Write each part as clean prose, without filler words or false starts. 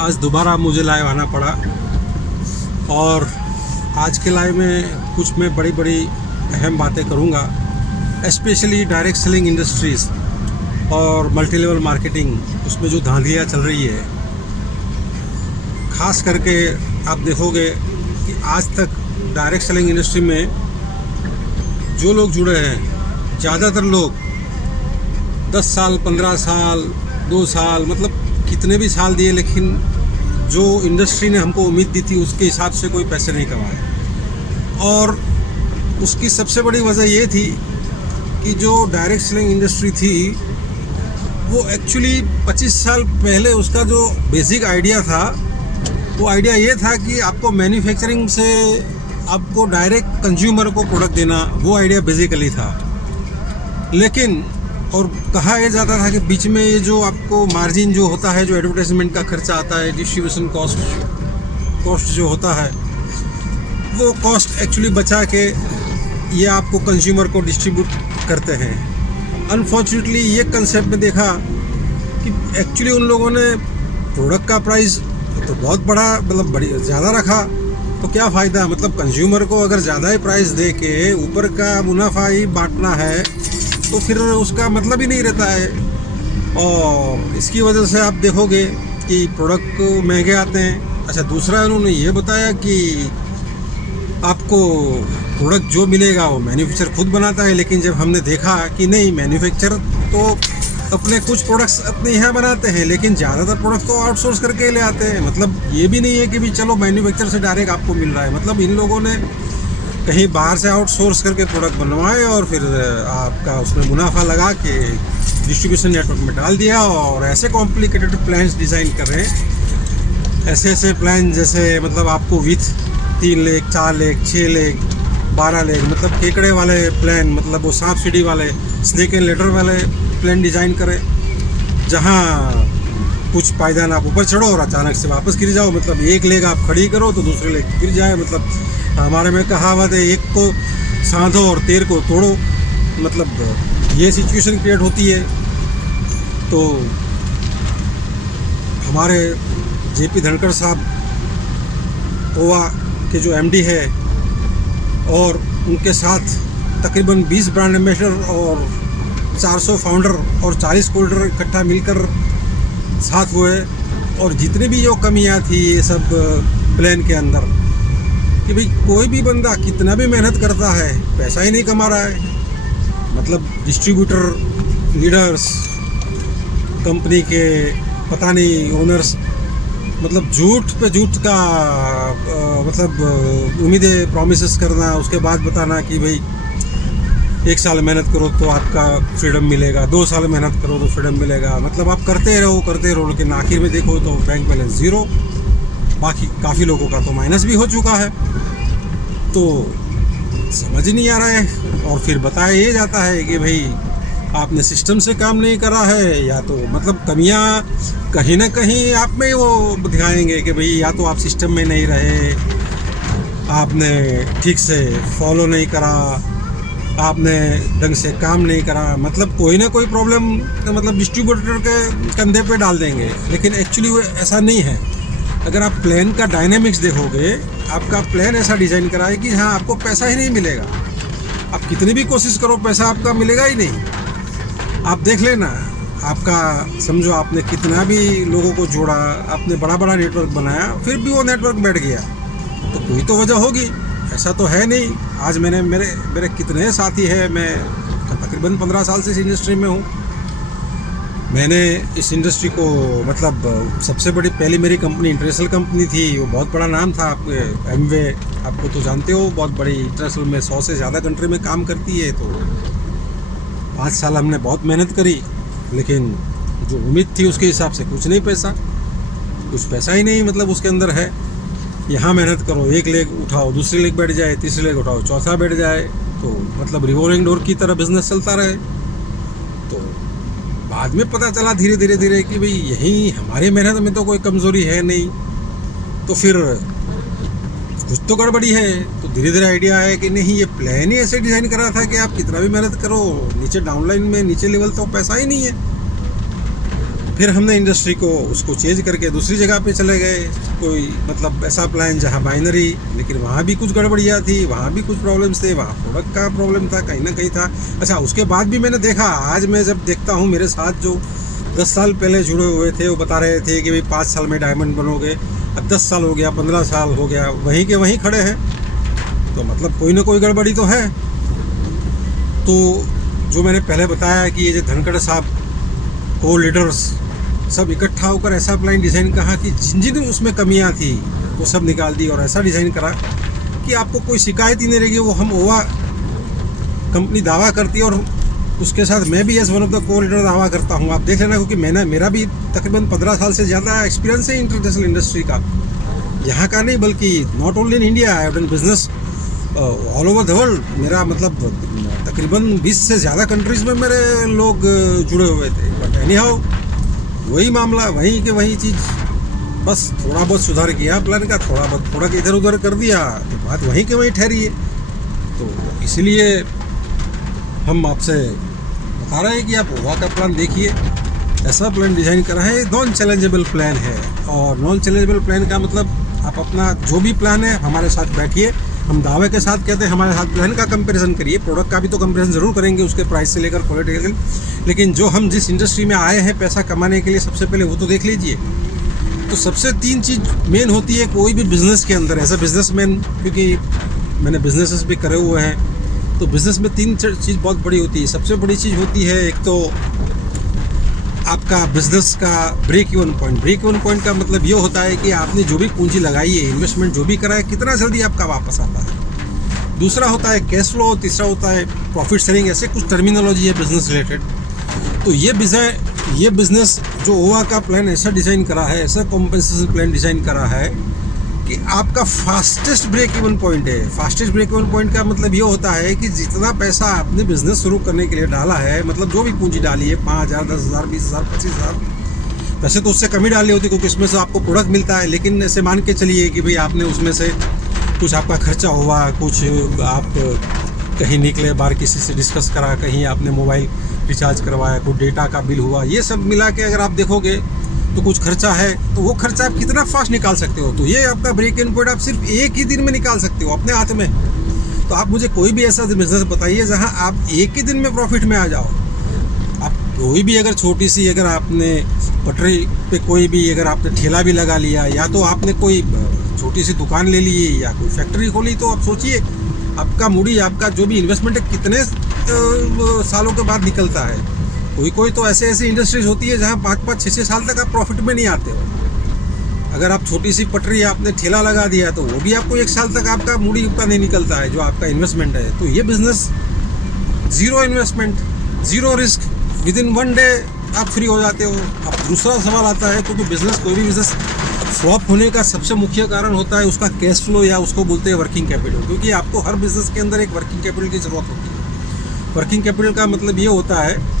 आज दोबारा मुझे लाइव आना पड़ा और आज के लाइव में कुछ मैं बड़ी बड़ी अहम बातें करूँगा, स्पेशली डायरेक्ट सेलिंग इंडस्ट्रीज़ और मल्टी लेवल मार्केटिंग, उसमें जो धांधलियाँ चल रही है। ख़ास करके आप देखोगे कि आज तक डायरेक्ट सेलिंग इंडस्ट्री में जो लोग जुड़े हैं, ज़्यादातर लोग 10 साल, 15 साल, 2 साल, मतलब कितने भी साल दिए, लेकिन जो इंडस्ट्री ने हमको उम्मीद दी थी उसके हिसाब से कोई पैसे नहीं कमाए। और उसकी सबसे बड़ी वजह ये थी कि जो डायरेक्ट सेलिंग इंडस्ट्री थी वो एक्चुअली 25 साल पहले उसका जो बेसिक आइडिया था, वो आइडिया ये था कि आपको मैन्युफैक्चरिंग से आपको डायरेक्ट कंज्यूमर को प्रोडक्ट देना, वो आइडिया बेसिकली था। लेकिन और कहा यह जाता था कि बीच में ये जो आपको मार्जिन जो होता है, जो एडवर्टाइजमेंट का खर्चा आता है, डिस्ट्रीब्यूशन कॉस्ट जो होता है, वो कॉस्ट एक्चुअली बचा के ये आपको कंज्यूमर को डिस्ट्रीब्यूट करते हैं। अनफॉर्चुनेटली ये कंसेप्ट में देखा कि एक्चुअली उन लोगों ने प्रोडक्ट का प्राइस तो बहुत बड़ा, मतलब बड़ी ज़्यादा रखा, तो क्या फ़ायदा। मतलब कंज्यूमर को अगर ज़्यादा ही प्राइस दे के ऊपर का मुनाफा ही बांटना है तो फिर उसका मतलब ही नहीं रहता है। और इसकी वजह से आप देखोगे कि प्रोडक्ट महंगे आते हैं। अच्छा, दूसरा उन्होंने ये बताया कि आपको प्रोडक्ट जो मिलेगा वो मैन्युफैक्चर खुद बनाता है, लेकिन जब हमने देखा कि नहीं, मैन्युफैक्चर तो अपने कुछ प्रोडक्ट्स अपने यहाँ बनाते हैं, लेकिन ज़्यादातर प्रोडक्ट तो आउटसोर्स करके ले आते हैं। मतलब ये भी नहीं है कि भी चलो मैन्युफैक्चर से डायरेक्ट आपको मिल रहा है। मतलब इन लोगों ने कहीं बाहर से आउटसोर्स करके प्रोडक्ट बनवाए और फिर आपका उसमें मुनाफा लगा के डिस्ट्रीब्यूशन नेटवर्क में डाल दिया। और ऐसे कॉम्प्लिकेटेड प्लान्स डिज़ाइन कर रहे हैं, ऐसे प्लान जैसे मतलब आपको with 3 leg, 4 leg, 6 leg, 12 leg, मतलब केकड़े वाले प्लान, मतलब वो सांप सीढ़ी वाले, स्नेक एंड लेडर वाले प्लान डिज़ाइन करें, जहाँ कुछ पायदान आप ऊपर चढ़ो और अचानक से वापस गिर जाओ। मतलब एक लेग आप खड़ी करो तो दूसरे लेग गिर जाए। मतलब हमारे में कहावत है, एक को साधो और 13 को तोड़ो। मतलब ये सिचुएशन क्रिएट होती है। तो हमारे जेपी धनखड़ साहब ओवा के जो एमडी है और उनके साथ तकरीबन 20 ब्रांड एम्बेसडर और 400 फाउंडर और 40 कोल्डर इकट्ठा मिलकर साथ हुए, और जितने भी जो कमियां थी ये सब प्लान के अंदर, कि भाई कोई भी बंदा कितना भी मेहनत करता है पैसा ही नहीं कमा रहा है। मतलब डिस्ट्रीब्यूटर, लीडर्स, कंपनी के पता नहीं ओनर्स, मतलब झूठ पे झूठ का मतलब उम्मीदें, प्रॉमिसेस करना, उसके बाद बताना कि भाई 1 साल मेहनत करो तो आपका फ्रीडम मिलेगा, 2 साल मेहनत करो तो फ्रीडम मिलेगा। मतलब आप करते रहो, लेकिन आखिर में देखो तो बैंक बैलेंस ज़ीरो, बाकी काफ़ी लोगों का तो माइनस भी हो चुका है। तो समझ ही नहीं आ रहा है। और फिर बताया ये जाता है कि भाई आपने सिस्टम से काम नहीं करा है, या तो मतलब कमियां कहीं ना कहीं आप में वो दिखाएंगे कि भाई या तो आप सिस्टम में नहीं रहे, आपने ठीक से फॉलो नहीं करा, आपने ढंग से काम नहीं करा। मतलब कोई ना कोई प्रॉब्लम मतलब डिस्ट्रीब्यूटर के कंधे पे डाल देंगे, लेकिन एक्चुअली वो ऐसा नहीं है। अगर आप प्लान का डायनेमिक्स देखोगे, आपका प्लान ऐसा डिज़ाइन करा है कि हाँ, आपको पैसा ही नहीं मिलेगा। आप कितनी भी कोशिश करो पैसा आपका मिलेगा ही नहीं। आप देख लेना, आपका समझो आपने कितना भी लोगों को जोड़ा, आपने बड़ा बड़ा नेटवर्क बनाया, फिर भी वो नेटवर्क बैठ गया, तो कोई तो वजह होगी। ऐसा तो है नहीं। आज मेरे कितने साथी हैं, मैं तकरीबन 15 साल से इस इंडस्ट्री में हूँ। मैंने इस इंडस्ट्री को मतलब सबसे बड़ी पहली मेरी कंपनी इंटरनेशनल कंपनी थी, वो बहुत बड़ा नाम था। आपके एमवे, आपको तो जानते हो, बहुत बड़ी इंटरनेशनल में 100 से ज़्यादा कंट्री में काम करती है। तो 5 साल हमने बहुत मेहनत करी, लेकिन जो उम्मीद थी उसके हिसाब से कुछ पैसा ही नहीं मतलब उसके अंदर है। यहाँ मेहनत करो, एक लेग उठाओ, दूसरी लेग बैठ जाए, तीसरी लेग उठाओ, चौथा बैठ जाए, तो मतलब रिवॉल्विंग डोर की तरह बिजनेस चलता रहे। तो बाद में पता चला धीरे धीरे कि भाई यही हमारी मेहनत में तो कोई कमज़ोरी है नहीं, तो फिर कुछ तो गड़बड़ी है। तो धीरे धीरे आइडिया आया कि नहीं, ये प्लान ही ऐसे डिज़ाइन करा था कि आप कितना भी मेहनत करो, नीचे डाउनलाइन में नीचे लेवल तो पैसा ही नहीं है। फिर हमने इंडस्ट्री को उसको चेंज करके दूसरी जगह पे चले गए, कोई मतलब ऐसा प्लान जहाँ बाइनरी, लेकिन वहाँ भी कुछ गड़बड़ियाँ थी, वहाँ भी कुछ प्रॉब्लम्स थे, वहाँ प्रोडक्ट का प्रॉब्लम था, कहीं ना कहीं था। अच्छा, उसके बाद भी मैंने देखा, आज मैं जब देखता हूँ मेरे साथ जो 10 साल पहले जुड़े हुए थे वो बता रहे थे कि भाई 5 साल में डायमंड बनोगे, अब 10 साल हो गया, 15 साल हो गया, वहीं के वहीं खड़े हैं। तो मतलब कोई ना कोई गड़बड़ी तो है। तो जो मैंने पहले बताया कि ये जो धनखड़ साहब को लीडर्स सब इकट्ठा होकर ऐसा प्लान डिज़ाइन कहा कि जिन जिन उसमें कमियां थी वो सब निकाल दी और ऐसा डिज़ाइन करा कि आपको कोई शिकायत ही नहीं रहेगी। वो हम ओवा कंपनी दावा करती है और उसके साथ मैं भी एज वन ऑफ द को लीडर दावा करता हूँ। आप देख लेना, क्योंकि मेरा भी तकरीबन 15 साल से ज़्यादा एक्सपीरियंस है इंटरनेशनल इंडस्ट्री का, यहाँ का नहीं बल्कि not only in India, I have done business all over the world. मेरा मतलब तकरीबन 20 से ज़्यादा कंट्रीज़ में मेरे लोग जुड़े हुए थे। बट एनी हाउ वही मामला, वही के वही चीज़, बस थोड़ा बहुत सुधार किया प्लान का, थोड़ा बहुत थोड़ा इधर उधर कर दिया तो बात वहीं के वहीं ठहरी है। तो इसलिए हम आपसे बता रहे हैं कि आप ओवा का प्लान देखिए, ऐसा प्लान डिज़ाइन करा है, नॉन चैलेंजेबल प्लान है। और नॉन चैलेंजेबल प्लान का मतलब आप अपना जो भी प्लान है हमारे साथ बैठिए, हम दावे के साथ कहते हैं हमारे साथ प्लान का कंपैरिजन करिए, प्रोडक्ट का भी तो कंपैरिजन ज़रूर करेंगे, उसके प्राइस से लेकर क्वालिटी तक, लेकिन जो हम जिस इंडस्ट्री में आए हैं पैसा कमाने के लिए सबसे पहले वो तो देख लीजिए। तो सबसे 3 चीज़ मेन होती है कोई भी बिज़नेस के अंदर, एज अ बिजनेसमैन, क्योंकि मैंने बिजनेसेस भी करे हुए हैं, तो बिज़नेस में 3 चीज़ बहुत बड़ी होती है। सबसे बड़ी चीज़ होती है एक तो आपका बिजनेस का break even point. Break even point का मतलब ये होता है कि आपने जो भी पूंजी लगाई है, इन्वेस्टमेंट जो भी करा है, कितना जल्दी आपका वापस आता है। दूसरा होता है कैश फ्लो, तीसरा होता है प्रॉफिट शेयरिंग। ऐसे कुछ टर्मिनोलॉजी है बिजनेस रिलेटेड। तो ये बिज़नेस जो ओवा का प्लान ऐसा डिज़ाइन करा है, ऐसा कॉम्पेंसेशन प्लान डिज़ाइन करा है कि आपका फास्टेस्ट ब्रेक इवन पॉइंट है। फास्टेस्ट ब्रेक इवन पॉइंट का मतलब ये होता है कि जितना पैसा आपने बिजनेस शुरू करने के लिए डाला है, मतलब जो भी पूंजी डाली है, 5,000, 10,000, 20,000, 25,000, वैसे तो उससे कम ही डाली होती क्योंकि इसमें से आपको प्रोडक्ट मिलता है, लेकिन ऐसे मान के चलिए कि भाई आपने उसमें से कुछ आपका खर्चा हुआ, कुछ आप कहीं निकले, बाहर किसी से डिस्कस करा, कहीं आपने मोबाइल रिचार्ज करवाया, कोई डेटा का बिल हुआ, ये सब मिला के अगर आप देखोगे तो कुछ खर्चा है, तो वो खर्चा आप कितना फास्ट निकाल सकते हो। तो ये आपका ब्रेक इवन पॉइंट आप सिर्फ एक ही दिन में निकाल सकते हो अपने हाथ में। तो आप मुझे कोई भी ऐसा बिजनेस बताइए जहां आप एक ही दिन में प्रॉफिट में आ जाओ। आप कोई भी अगर छोटी सी, अगर आपने पटरी पे कोई भी अगर आपने ठेला भी लगा लिया, या तो आपने कोई छोटी सी दुकान ले ली, या कोई फैक्ट्री खोली, तो आप सोचिए आपका मूडी, आपका जो भी इन्वेस्टमेंट है कितने सालों के बाद निकलता है। कोई तो ऐसे इंडस्ट्रीज होती है जहाँ 5-5, 6-6 साल तक आप प्रॉफिट में नहीं आते हो। अगर आप छोटी सी पटरी आपने ठेला लगा दिया तो वो भी आपको 1 साल तक आपका मूडी उतना नहीं निकलता है जो आपका इन्वेस्टमेंट है। तो ये business zero investment, zero risk, with in 1 day आप फ्री हो जाते हो। अब दूसरा सवाल आता है, क्योंकि बिजनेस, कोई भी बिजनेस फ्लॉप होने का सबसे मुख्य कारण होता है उसका कैश फ्लो, या उसको बोलते हैं वर्किंग कैपिटल। क्योंकि आपको हर बिजनेस के अंदर एक वर्किंग कैपिटल की ज़रूरत होती है। वर्किंग कैपिटल का मतलब ये होता है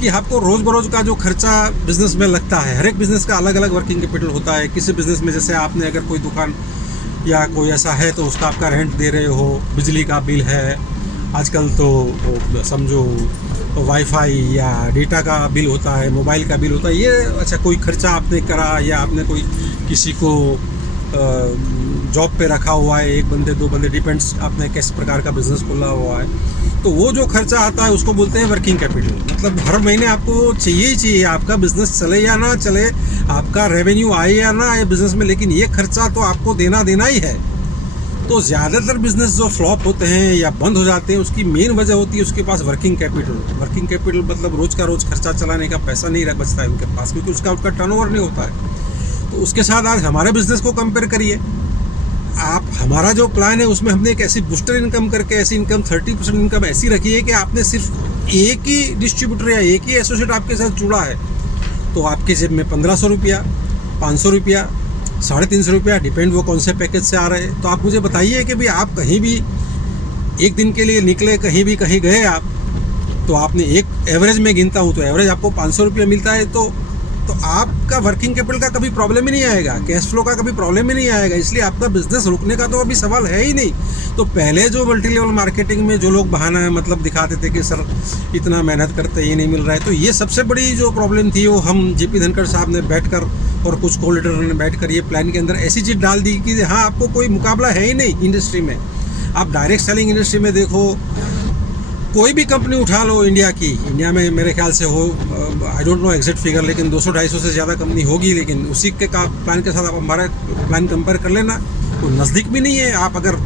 कि आपको रोज़ बरोज़ का जो खर्चा बिजनेस में लगता है, हर एक बिज़नेस का अलग अलग वर्किंग कैपिटल होता है। किसी बिज़नेस में जैसे आपने अगर कोई दुकान या कोई ऐसा है तो उसका आपका रेंट दे रहे हो, बिजली का बिल है, आजकल तो समझो वाईफाई या डेटा का बिल होता है, मोबाइल का बिल होता है, ये अच्छा कोई खर्चा आपने करा, या आपने कोई किसी को जॉब पे रखा हुआ है, 1 बंदे 2 बंदे, डिपेंड्स आपने किस प्रकार का बिज़नेस खोला हुआ है, तो वो जो खर्चा आता है उसको बोलते हैं वर्किंग कैपिटल। मतलब हर महीने आपको चाहिए ही चाहिए, आपका बिज़नेस चले या ना चले, आपका रेवेन्यू आए या ना आए बिज़नेस में, लेकिन ये खर्चा तो आपको देना ही है। तो ज़्यादातर बिज़नेस जो फ्लॉप होते हैं या बंद हो जाते हैं, उसकी मेन वजह होती है उसके पास वर्किंग कैपिटल। वर्किंग कैपिटल मतलब रोज़ का रोज़ खर्चा चलाने का पैसा नहीं बचता है उनके पास, क्योंकि उसका टर्नओवर नहीं होता है। तो उसके साथ आज हमारे बिज़नेस को कंपेयर करिए आप। हमारा जो प्लान है उसमें हमने एक ऐसी बूस्टर इनकम करके, ऐसी इनकम 30% इनकम ऐसी रखी है कि आपने सिर्फ एक ही डिस्ट्रीब्यूटर या एक ही एसोसिएट आपके साथ जुड़ा है तो आपके जेब में 1500 रुपया, 500 रुपया, 350 रुपया, डिपेंड वो कौन से पैकेज से आ रहे हैं। तो आप मुझे बताइए कि भाई आप कहीं भी एक दिन के लिए निकले, कहीं गए आप, तो आपने एक एवरेज में गिनता हूँ तो एवरेज आपको 500 रुपया मिलता है, तो आपका आपका वर्किंग कैपिटल का कभी प्रॉब्लम ही नहीं आएगा, कैश फ्लो का कभी प्रॉब्लम ही नहीं आएगा, इसलिए आपका बिजनेस रुकने का तो अभी सवाल है ही नहीं। तो पहले जो मल्टी लेवल मार्केटिंग में जो लोग बहाना है मतलब दिखाते थे कि सर इतना मेहनत करते ये नहीं मिल रहा है, तो ये सबसे बड़ी जो प्रॉब्लम थी वो हम जेपी धनखड़ साहब ने बैठकर और कुछ को लीडर ने बैठकर ये प्लान के अंदर ऐसी चीज़ डाल दी कि हाँ आपको कोई मुकाबला है ही नहीं इंडस्ट्री में। आप डायरेक्ट सेलिंग इंडस्ट्री में देखो, कोई भी कंपनी उठा लो इंडिया की, इंडिया में मेरे ख्याल से हो I don't know exact figure, लेकिन 200-250 से ज़्यादा कंपनी होगी, लेकिन उसी के प्लान के साथ आप हमारा प्लान कंपेयर कर लेना, वो नज़दीक भी नहीं है। आप अगर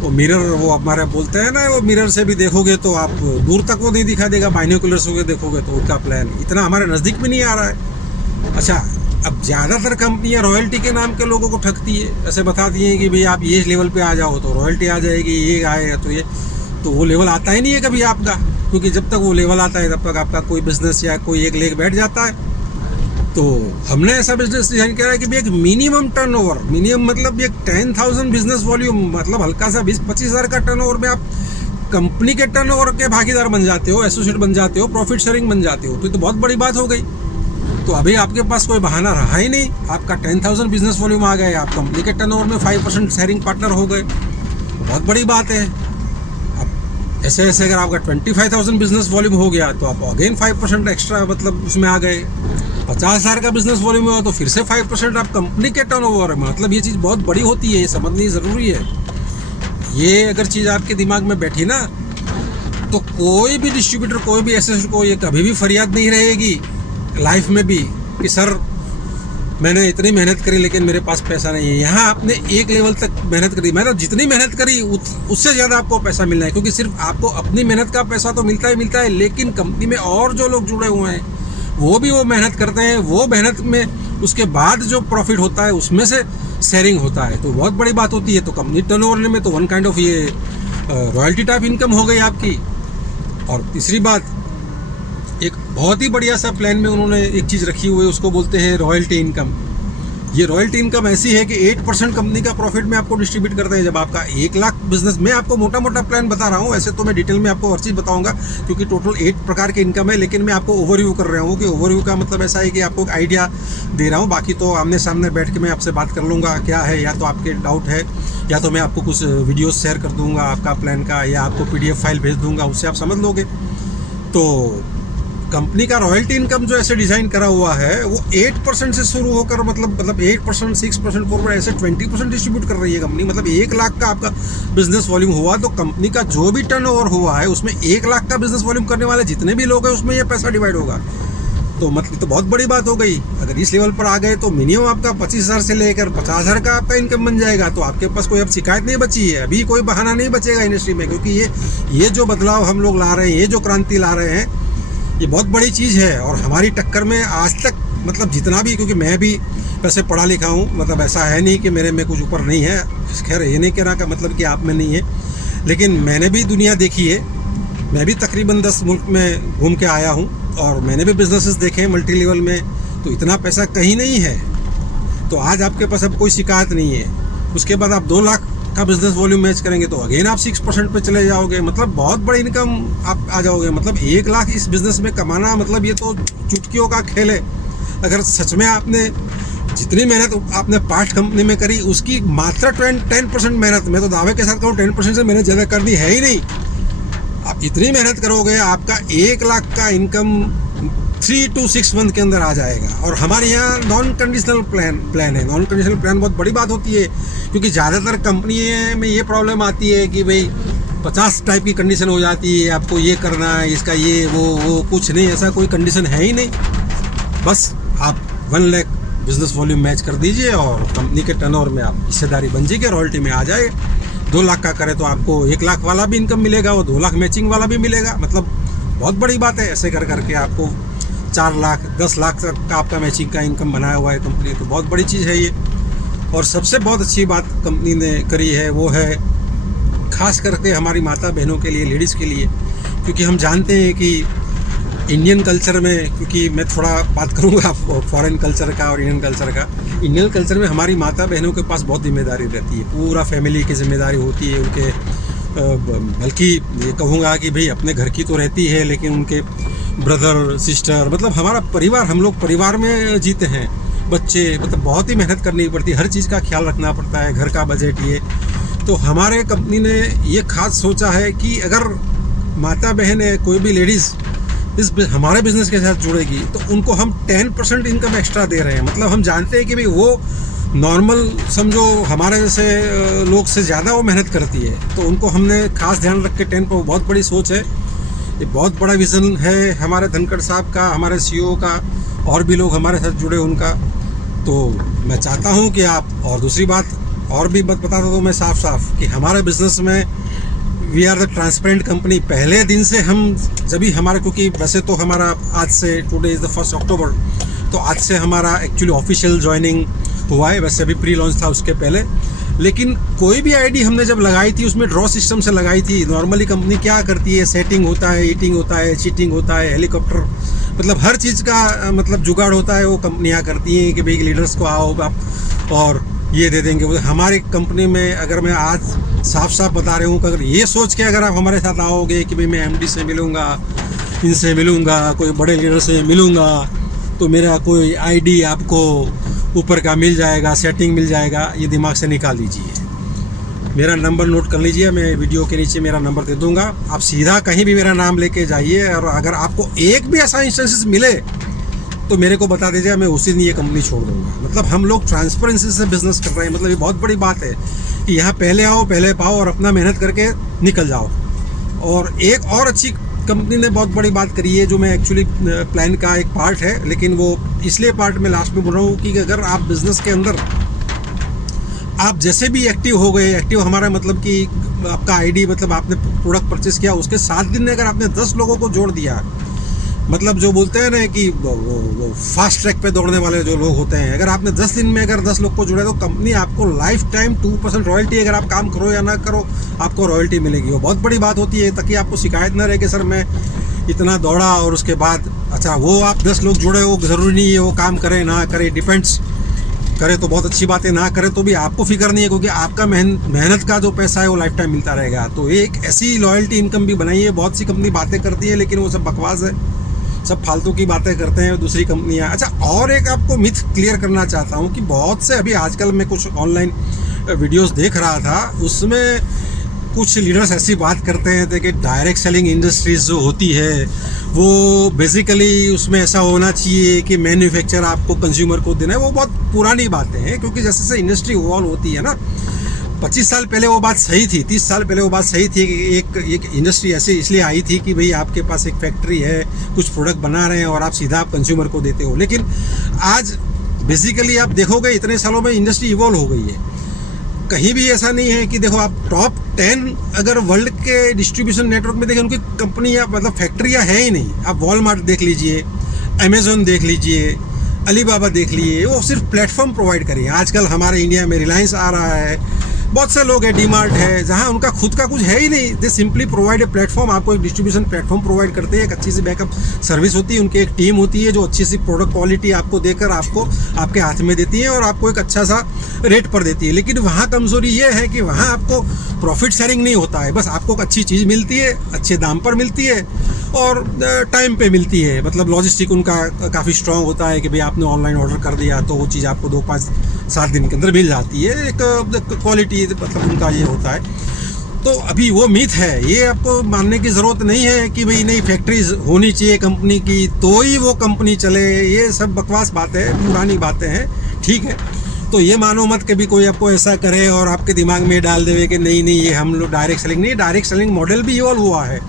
वो मिरर वो हमारे बोलते हैं ना, वो मिरर से भी देखोगे तो आप दूर तक वो नहीं दिखा देगा, बाइनोकुलर्स हो के देखोगे तो उनका प्लान इतना हमारे नज़दीक भी नहीं आ रहा है। अच्छा, अब ज़्यादातर कंपनियां रॉयल्टी के नाम के लोगों को ठगती है, ऐसे बता दिए कि भाई आप ये लेवल पे आ जाओ तो रॉयल्टी आ जाएगी, ये आएगा तो ये, तो वो लेवल आता ही नहीं है कभी आपका, क्योंकि जब तक वो लेवल आता है तब तक आपका कोई बिजनेस या कोई एक लेग बैठ जाता है। तो हमने ऐसा बिजनेस डिजाइन किया है कि भाई एक मिनिमम टर्नओवर, मिनिमम मतलब एक 10,000 बिजनेस वॉल्यूम, मतलब हल्का सा 20-25 हज़ार का टर्नओवर में आप कंपनी के टर्नओवर के भागीदार बन जाते हो, एसोसिएट बन जाते हो, प्रॉफिट शेयरिंग बन जाते हो, तो ये तो बहुत बड़ी बात हो गई। तो अभी आपके पास कोई बहाना रहा ही नहीं, आपका 10,000 बिजनेस वॉल्यूम आ गए, आप कंपनी के टर्नओवर में 5% शेयरिंग पार्टनर हो गए, बहुत बड़ी बात है। अब ऐसे ऐसे अगर आपका 25,000 बिजनेस वॉल्यूम हो गया तो आप अगेन 5% एक्स्ट्रा मतलब उसमें आ गए। 50,000 का बिजनेस वॉल्यूम हुआ तो फिर से 5% आप कंपनी के टर्नओवर में, मतलब ये चीज़ बहुत बड़ी होती है, ये समझनी ज़रूरी है। ये अगर चीज़ आपके दिमाग में बैठी ना तो कोई भी डिस्ट्रीब्यूटर, कोई भी एसोसिएट को ये कभी भी फरियाद नहीं रहेगी लाइफ में भी कि सर मैंने इतनी मेहनत करी लेकिन मेरे पास पैसा नहीं है। यहाँ आपने एक लेवल तक मेहनत करी, मतलब जितनी मेहनत करी उससे ज़्यादा आपको पैसा मिलना है, क्योंकि सिर्फ आपको अपनी मेहनत का पैसा तो मिलता ही मिलता है, लेकिन कंपनी में और जो लोग जुड़े हुए हैं वो भी वो मेहनत करते हैं, वो मेहनत में उसके बाद जो प्रॉफिट होता है उसमें से शेयरिंग होता है, तो बहुत बड़ी बात होती है। तो कंपनी टर्नओवर में तो वन काइंड ऑफ ये रॉयल्टी टाइप इनकम हो गई आपकी। और तीसरी बात, एक बहुत ही बढ़िया सा प्लान में उन्होंने एक चीज़ रखी हुई है, उसको बोलते हैं रॉयल्टी इनकम। ये रॉयल्टी इनकम ऐसी है कि 8% कंपनी का प्रॉफिट में आपको डिस्ट्रीब्यूट करते हैं। जब आपका 1 लाख बिजनेस, मैं आपको मोटा मोटा प्लान बता रहा हूँ, ऐसे तो मैं डिटेल में आपको हर चीज़ बताऊंगा क्योंकि टोटल 8 प्रकार के इनकम है, लेकिन मैं आपको ओवरव्यू कर रहा हूँ कि ओवरव्यू का मतलब ऐसा है कि आपको एक आइडिया दे रहा हूँ, बाकी तो आमने सामने बैठ के मैं आपसे बात कर लूँगा क्या है, या तो आपके डाउट है या तो मैं आपको कुछ वीडियोज़ शेयर कर दूँगा आपका प्लान का, या आपको PDF फाइल भेज दूँगा, उससे आप समझ लोगे। तो कंपनी का रॉयल्टी इनकम जो ऐसे डिज़ाइन करा हुआ है वो 8% से शुरू होकर मतलब 8%, 6%, 4% ऐसे 20% डिस्ट्रीब्यूट कर रही है कंपनी। मतलब 1 लाख का आपका बिजनेस वॉल्यूम हुआ तो कंपनी का जो भी टर्नओवर हुआ है उसमें 1 लाख का बिजनेस वॉल्यूम करने वाले जितने भी लोग हैं उसमें ये पैसा डिवाइड होगा। तो मतलब तो बहुत बड़ी बात हो गई। अगर इस लेवल पर आ गए तो मिनिमम आपका 25,000 से लेकर 50,000 का आपका इनकम बन जाएगा। तो आपके पास कोई अब शिकायत नहीं बची है, अभी कोई बहाना नहीं बचेगा इंडस्ट्री में, क्योंकि ये जो बदलाव हम लोग ला रहे हैं, ये जो क्रांति ला रहे हैं, ये बहुत बड़ी चीज़ है। और हमारी टक्कर में आज तक मतलब जितना भी, क्योंकि मैं भी वैसे पढ़ा लिखा हूँ, मतलब ऐसा है नहीं कि मेरे में कुछ ऊपर नहीं है, खैर ये नहीं कहना का मतलब कि आप में नहीं है, लेकिन मैंने भी दुनिया देखी है। मैं भी तकरीबन 10 मुल्क में घूम के आया हूँ और मैंने भी बिजनेसेस देखे हैं मल्टी लेवल में, तो इतना पैसा कहीं नहीं है। तो आज आपके पास अब कोई शिकायत नहीं है। उसके बाद आप 2 लाख का बिजनेस वॉल्यूम मैच करेंगे तो अगेन आप 6% पे चले जाओगे, मतलब बहुत बड़ी इनकम आप आ जाओगे। मतलब 1 लाख इस बिज़नेस में कमाना मतलब ये तो चुटकियों का खेल है। अगर सच में आपने जितनी मेहनत आपने पार्ट कंपनी में करी उसकी मात्र 10% मेहनत, मैं तो दावे के साथ कहूँ 10% से मेहनत ज़्यादा कर दी है ही नहीं। आप इतनी मेहनत करोगे आपका 1 लाख का इनकम 3 to 6 मंथ के अंदर आ जाएगा। और हमारे यहाँ नॉन कंडीशनल प्लान है। नॉन कंडीशनल प्लान बहुत बड़ी बात होती है, क्योंकि ज़्यादातर कंपनी में ये प्रॉब्लम आती है कि भाई 50 टाइप की कंडीशन हो जाती है, आपको ये करना है, इसका ये वो कुछ नहीं, ऐसा कोई कंडीशन है ही नहीं। बस आप 1 लाख बिजनेस वॉल्यूम मैच कर दीजिए और कंपनी के टर्नओवर में आप हिस्सेदारी बन जाइए, रॉयल्टी में आ जाए। 2 लाख का करें तो आपको 1 लाख वाला भी इनकम मिलेगा, वो 2 लाख मैचिंग वाला भी मिलेगा। मतलब बहुत बड़ी बात है। ऐसे कर करके आपको 4 लाख 10 लाख तक का आपका मैचिंग का इनकम बनाया हुआ है कंपनी, तो बहुत बड़ी चीज़ है ये। और सबसे बहुत अच्छी बात कंपनी ने करी है वो है खास करके हमारी माता बहनों के लिए, लेडीज़ के लिए, क्योंकि हम जानते हैं कि इंडियन कल्चर में, क्योंकि मैं थोड़ा बात करूँगा फॉरेन कल्चर का और इंडियन कल्चर का। इंडियन कल्चर में हमारी माता बहनों के पास बहुत जिम्मेदारी रहती है, पूरा फैमिली की जिम्मेदारी होती है उनके। बल्कि ये कहूँगा कि भाई अपने घर की तो रहती है, लेकिन उनके ब्रदर सिस्टर, मतलब हमारा परिवार, हम लोग परिवार में जीते हैं। बच्चे, मतलब बहुत ही मेहनत करनी पड़ती है, हर चीज़ का ख्याल रखना पड़ता है, घर का बजट ये। तो हमारे कंपनी ने ये खास सोचा है कि अगर माता बहन है, कोई भी लेडीज़ हमारे बिज़नेस के साथ जुड़ेगी तो उनको हम 10% इनकम एक्स्ट्रा दे रहे हैं। मतलब हम जानते हैं कि भाई वो नॉर्मल समझो हमारे जैसे लोग से ज़्यादा वो मेहनत करती है, तो उनको हमने खास ध्यान रख के 10 पर, बहुत बड़ी सोच है, ये बहुत बड़ा विज़न है हमारे धनखड़ साहब का, हमारे CEO का, और भी लोग हमारे साथ जुड़े उनका। तो मैं चाहता हूँ कि आप, और दूसरी बात और भी बता दो मैं साफ साफ कि हमारे बिज़नेस में we are the transparent company. पहले दिन से हम जब भी हमारा, क्योंकि वैसे तो हमारा आज से, टुडे इज़ द 1 अक्टूबर, तो आज से हमारा एक्चुअली ऑफिशियल ज्वाइनिंग हुआ है। वैसे अभी प्री लॉन्च था उसके पहले, लेकिन कोई भी आईडी हमने जब लगाई थी उसमें ड्रॉ सिस्टम से लगाई थी। नॉर्मली कंपनी क्या करती है, सेटिंग होता है, ईटिंग होता है, चीटिंग होता है, हेलीकॉप्टर, मतलब हर चीज़ का मतलब जुगाड़ होता है, वो कंपनियाँ करती हैं कि भाई लीडर्स को आओ आप और ये दे देंगे। हमारी कंपनी में अगर मैं आज साफ साफ बता रहा हूँ कि अगर ये सोच के अगर आप हमारे साथ आओगे कि भाई मैं MD से मिलूँगा, इनसे मिलूँगा, कोई बड़े लीडर से मिलूँगा, तो मेरा कोई आईडी आपको ऊपर का मिल जाएगा, सेटिंग मिल जाएगा, ये दिमाग से निकाल लीजिए। मेरा नंबर नोट कर लीजिए, मैं वीडियो के नीचे मेरा नंबर दे दूँगा। आप सीधा कहीं भी मेरा नाम लेके जाइए, और अगर आपको एक भी ऐसा इंस्टेंसेस मिले तो मेरे को बता दीजिए, मैं उसी दिन ये कंपनी छोड़ दूँगा। मतलब हम लोग ट्रांसपेरेंसी से बिज़नेस कर रहे हैं। मतलब ये बहुत बड़ी बात है कि यहाँ पहले आओ, पहले पाओ और अपना मेहनत करके निकल जाओ। और एक और अच्छी कंपनी ने बहुत बड़ी बात करी है, जो मैं एक्चुअली प्लान का एक पार्ट है, लेकिन वो इसलिए पार्ट में लास्ट में बोल रहा हूँ कि अगर आप बिज़नेस के अंदर आप जैसे भी एक्टिव हो गए, एक्टिव हमारा मतलब कि आपका आईडी, मतलब आपने प्रोडक्ट परचेस किया, उसके 7 दिन में अगर आपने 10 लोगों को जोड़ दिया, मतलब जो बोलते हैं ना कि वो फास्ट ट्रैक पे दौड़ने वाले जो लोग होते हैं, अगर आपने 10 दिन में अगर 10 लोग को जोड़ा तो कंपनी आपको लाइफ टाइम 2% रॉयल्टी, अगर आप काम करो या ना करो आपको रॉयल्टी मिलेगी। वो बहुत बड़ी बात होती है, ताकि आपको शिकायत ना रहे कि सर मैं इतना दौड़ा और उसके बाद, अच्छा वो आप 10 लोग जुड़े हो, ज़रूरी नहीं है वो काम करें ना करें, डिपेंड्स, करे तो बहुत अच्छी बात है, ना करे तो भी आपको फिक्र नहीं है, क्योंकि आपका मेहनत का जो पैसा है वो लाइफ टाइम मिलता रहेगा। तो एक ऐसी लॉयल्टी इनकम भी बनाई है। बहुत सी कंपनी बातें करती है लेकिन वो सब बकवास है, सब फालतू की बातें करते हैं दूसरी कंपनियां। अच्छा, और एक आपको मिथ क्लियर करना चाहता हूं कि बहुत से, अभी आजकल मैं कुछ ऑनलाइन वीडियोस देख रहा था, उसमें कुछ लीडर्स ऐसी बात करते हैं कि डायरेक्ट सेलिंग इंडस्ट्रीज जो होती है वो बेसिकली उसमें ऐसा होना चाहिए कि मैन्युफैक्चर आपको कंज्यूमर को देना है। वो बहुत पुरानी बातें हैं, क्योंकि जैसे जैसे इंडस्ट्री इवॉल्व होती है ना, 25 साल पहले वो बात सही थी, 30 साल पहले वो बात सही थी कि एक इंडस्ट्री ऐसे इसलिए आई थी कि भाई आपके पास एक फैक्ट्री है, कुछ प्रोडक्ट बना रहे हैं और आप सीधा आप कंज्यूमर को देते हो। लेकिन आज बेसिकली आप देखोगे इतने सालों में इंडस्ट्री इवॉल्व हो गई है। कहीं भी ऐसा नहीं है कि देखो आप टॉप 10 अगर वर्ल्ड के डिस्ट्रीब्यूशन नेटवर्क में देखें, उनकी कंपनियाँ मतलब फैक्ट्रियाँ है ही नहीं। आप वॉलमार्ट देख लीजिए, अमेज़ॉन देख लीजिए, अलीबाबा देख लीजिए, वो सिर्फ प्लेटफॉर्म प्रोवाइड करिए। आजकल हमारे इंडिया में रिलायंस आ रहा है, बहुत से लोग हैं, डीमार्ट है, जहाँ उनका खुद का कुछ है ही नहीं। दे सिंपली प्रोवाइड ए प्लेटफॉर्म, आपको एक डिस्ट्रीब्यूशन प्लेटफॉर्म प्रोवाइड करते हैं, एक अच्छी सी बैकअप सर्विस होती है, उनकी एक टीम होती है जो अच्छी सी प्रोडक्ट क्वालिटी आपको देकर आपको आपके हाथ में देती है और आपको एक अच्छा सा रेट पर देती है। लेकिन वहाँ कमज़ोरी ये है कि वहाँ आपको प्रॉफिट शेयरिंग नहीं होता है, बस आपको अच्छी चीज़ मिलती है, अच्छे दाम पर मिलती है और टाइम पे मिलती है। मतलब लॉजिस्टिक उनका काफ़ी स्ट्रॉन्ग होता है कि भाई आपने ऑनलाइन ऑर्डर कर दिया तो वो चीज़ आपको 2-5-7 दिन के अंदर मिल जाती है। एक क्वालिटी मतलब उनका ये होता है। तो अभी वो मिथ है, ये आपको मानने की ज़रूरत नहीं है कि भाई नहीं फैक्ट्रीज होनी चाहिए कंपनी की तो ही वो कंपनी चले। ये सब बकवास बातें हैं, पुरानी बातें हैं, ठीक है। तो ये मानो मत कभी कोई आपको ऐसा करे और आपके दिमाग में डाल देवे कि नहीं ये हम लोग डायरेक्ट सेलिंग नहीं। डायरेक्ट सेलिंग मॉडल भी इवॉल्व हुआ है।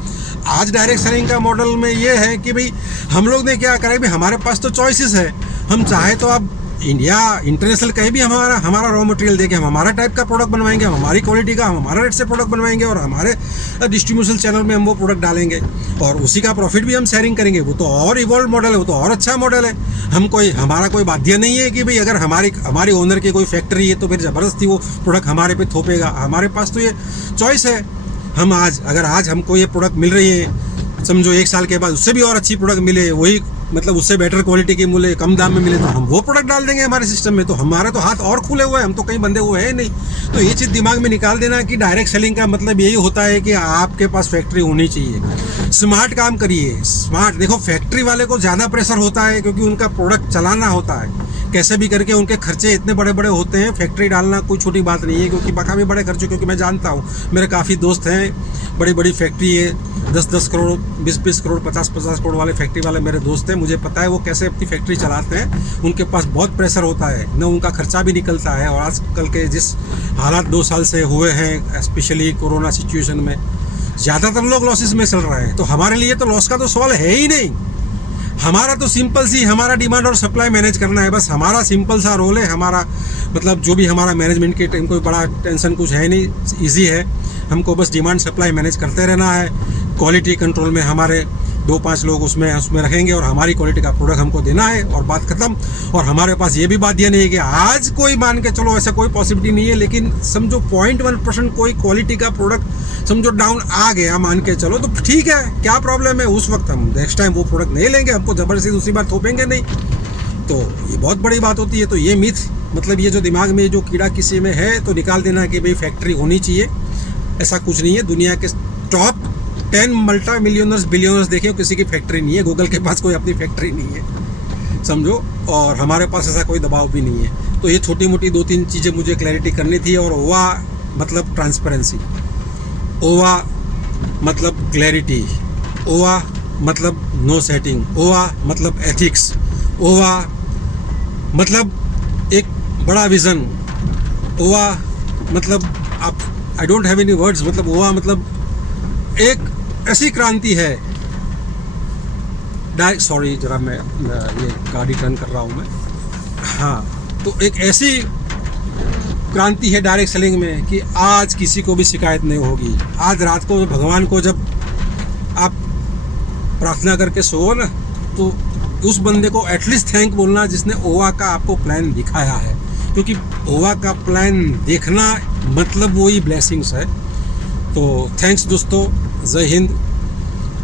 आज डायरेक्ट सेलिंग का मॉडल में ये है कि भाई हम लोग ने क्या करा, भाई हमारे पास तो चॉइसेस है, हम चाहे तो आप इंडिया इंटरनेशनल कहीं भी हमारा रॉ मटेरियल देके हम हमारा टाइप का प्रोडक्ट बनवाएंगे, हम हमारी क्वालिटी का, हम हमारा रेट से प्रोडक्ट बनवाएंगे और हमारे डिस्ट्रीब्यूशन चैनल में हम वो प्रोडक्ट डालेंगे और उसी का प्रॉफिट भी हम शेयरिंग करेंगे। वो तो और इवॉल्व मॉडल है, वो तो और अच्छा मॉडल है। हमारा कोई बाध्य नहीं है कि भाई अगर हमारी ओनर की कोई फैक्ट्री है तो फिर ज़बरदस्ती वो प्रोडक्ट हमारे पे थोपेगा। हमारे पास तो ये चॉइस है। हम आज हमको ये प्रोडक्ट मिल रही है, समझो 1 साल के बाद उससे भी और अच्छी प्रोडक्ट मिले, वही मतलब उससे बेटर क्वालिटी की मिले, कम दाम में मिले, तो हम वो प्रोडक्ट डाल देंगे हमारे सिस्टम में। तो हमारे तो हाथ और खुले हुए हैं, हम तो कहीं बंधे हुए हैं नहीं। तो ये चीज़ दिमाग में निकाल देना कि डायरेक्ट सेलिंग का मतलब यही होता है कि आपके पास फैक्ट्री होनी चाहिए। स्मार्ट काम करिए, स्मार्ट। देखो फैक्ट्री वाले को ज़्यादा प्रेशर होता है क्योंकि उनका प्रोडक्ट चलाना होता है कैसे भी करके, उनके खर्चे इतने बड़े बड़े होते हैं। फैक्ट्री डालना कोई छोटी बात नहीं है, क्योंकि काफ़ी बड़े खर्चे, क्योंकि मैं जानता हूँ, मेरे काफ़ी दोस्त हैं, बड़ी बड़ी फैक्ट्री है, 10-10 करोड़, 20-20 करोड़, 50-50 करोड़ वाले फैक्ट्री वाले मेरे दोस्त हैं। मुझे पता है वो कैसे अपनी फैक्ट्री चलाते हैं। उनके पास बहुत प्रेशर होता है, न उनका खर्चा भी निकलता है। और आजकल के जिस हालात 2 साल से हुए हैं, स्पेशली कोरोना सिचुएशन में, ज़्यादातर लोग लॉसेस में चल रहे हैं। तो हमारे लिए तो लॉस का तो सवाल है ही नहीं। हमारा तो सिंपल सी, हमारा डिमांड और सप्लाई मैनेज करना है, बस हमारा सिंपल सा रोल है। हमारा मतलब जो भी हमारा मैनेजमेंट के टाइम कोई बड़ा टेंशन कुछ है नहीं, इजी है। हमको बस डिमांड सप्लाई मैनेज करते रहना है। क्वालिटी कंट्रोल में हमारे 2-5 लोग उसमें रखेंगे और हमारी क्वालिटी का प्रोडक्ट हमको देना है और बात खत्म। और हमारे पास ये भी बात यह नहीं है कि आज कोई मान के चलो ऐसा कोई पॉसिबिलिटी नहीं है, लेकिन समझो 0.1% कोई क्वालिटी का प्रोडक्ट समझो डाउन आ गया मान के चलो, तो ठीक है, क्या प्रॉब्लम है। उस वक्त हम नेक्स्ट टाइम वो प्रोडक्ट नहीं लेंगे, हमको ज़बरदस्ती दूसरी बार थोपेंगे नहीं। तो ये बहुत बड़ी बात होती है। तो ये मिथ, मतलब ये जो दिमाग में जो कीड़ा किसी में है, तो निकाल देना कि भाई फैक्ट्री होनी चाहिए। ऐसा कुछ नहीं है। दुनिया के टॉप 10 मल्टी मिलियनर्स, बिलियनर्स देखिए, किसी की फैक्ट्री नहीं है। गूगल के पास कोई अपनी फैक्ट्री नहीं है, समझो। और हमारे पास ऐसा कोई दबाव भी नहीं है। तो ये छोटी मोटी 2-3 चीज़ें मुझे क्लैरिटी करनी थी। और ओवा मतलब ट्रांसपेरेंसी, ओवा मतलब क्लैरिटी, ओवा मतलब नो सेटिंग, ओवा मतलब एथिक्स, ओवा मतलब एक बड़ा विज़न, ओवा मतलब आप, I don't have any words. मतलब ओवा मतलब एक ऐसी क्रांति है। सॉरी जरा मैं ये गाड़ी टर्न कर रहा हूँ मैं। हाँ, तो एक ऐसी क्रांति है डायरेक्ट सेलिंग में कि आज किसी को भी शिकायत नहीं होगी। आज रात को भगवान को जब आप प्रार्थना करके सो ना, तो उस बंदे को एटलीस्ट थैंक बोलना जिसने ओवा का आपको प्लान दिखाया है, क्योंकि ओवा का प्लान देखना मतलब वही ब्लेसिंग्स है। तो थैंक्स दोस्तों, जय हिंद।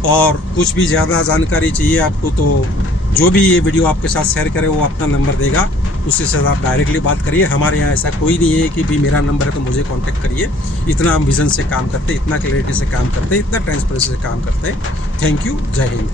और कुछ भी ज़्यादा जानकारी चाहिए आपको तो जो भी ये वीडियो आपके साथ शेयर करे वो अपना नंबर देगा, उससे से आप डायरेक्टली बात करिए। हमारे यहाँ ऐसा कोई नहीं है कि भी मेरा नंबर है तो मुझे कांटेक्ट करिए। इतना हम विज़न से काम करते हैं, इतना क्लैरिटी से काम करते हैं, इतना ट्रांसपेरेंसी से काम करते हैं। थैंक यू, जय हिंद।